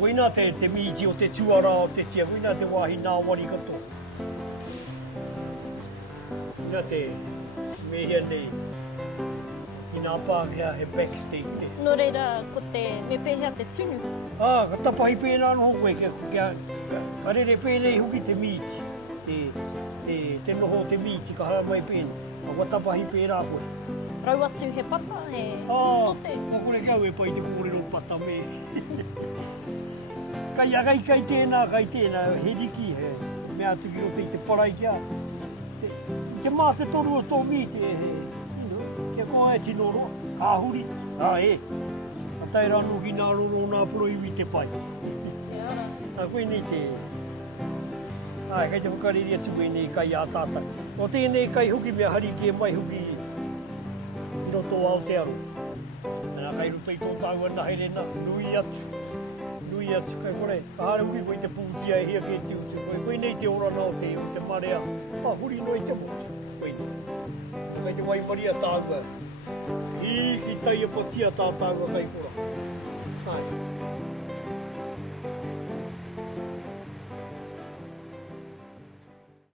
wina te miji o te tuara o te tia, wina te wahi nā wari kato. Wina te mehia nei, i nā pākea he backstage te. No reira, ko te me pēhea te tunu. Ka tapahi pēnā no koe, ka rere pēnei huki te miji, te noho te miji, ka hara mai pēnei. Ka tapahi pēnā koe. Rau atu he pata, he tote. Ka kore kia ue pai te kōrero pata me. Kai agai kai tēnā, he riki he. Mea tuki o te parai kia. Te mā te toru o tō miji he. Kia koa e tino roa, ka huri. Ka tai rano ki nā roro nā puro iwi te pai. Koe ni te... Kai te whakariri atu e nei kai a tātai. O tēnei kai huki mea hari ki e mai huki i roto Aotearoa. Nā kai ruta i tō tāua nahere nā, nui atu. Kai kore, ka hara hui koe te pūtia e hea ke te utu. Koe nei te ora nā o te marea. Huri noi te motu. Koe nei. Kai te waimaria tāua. Ki tai e patia tā tāua kai kora.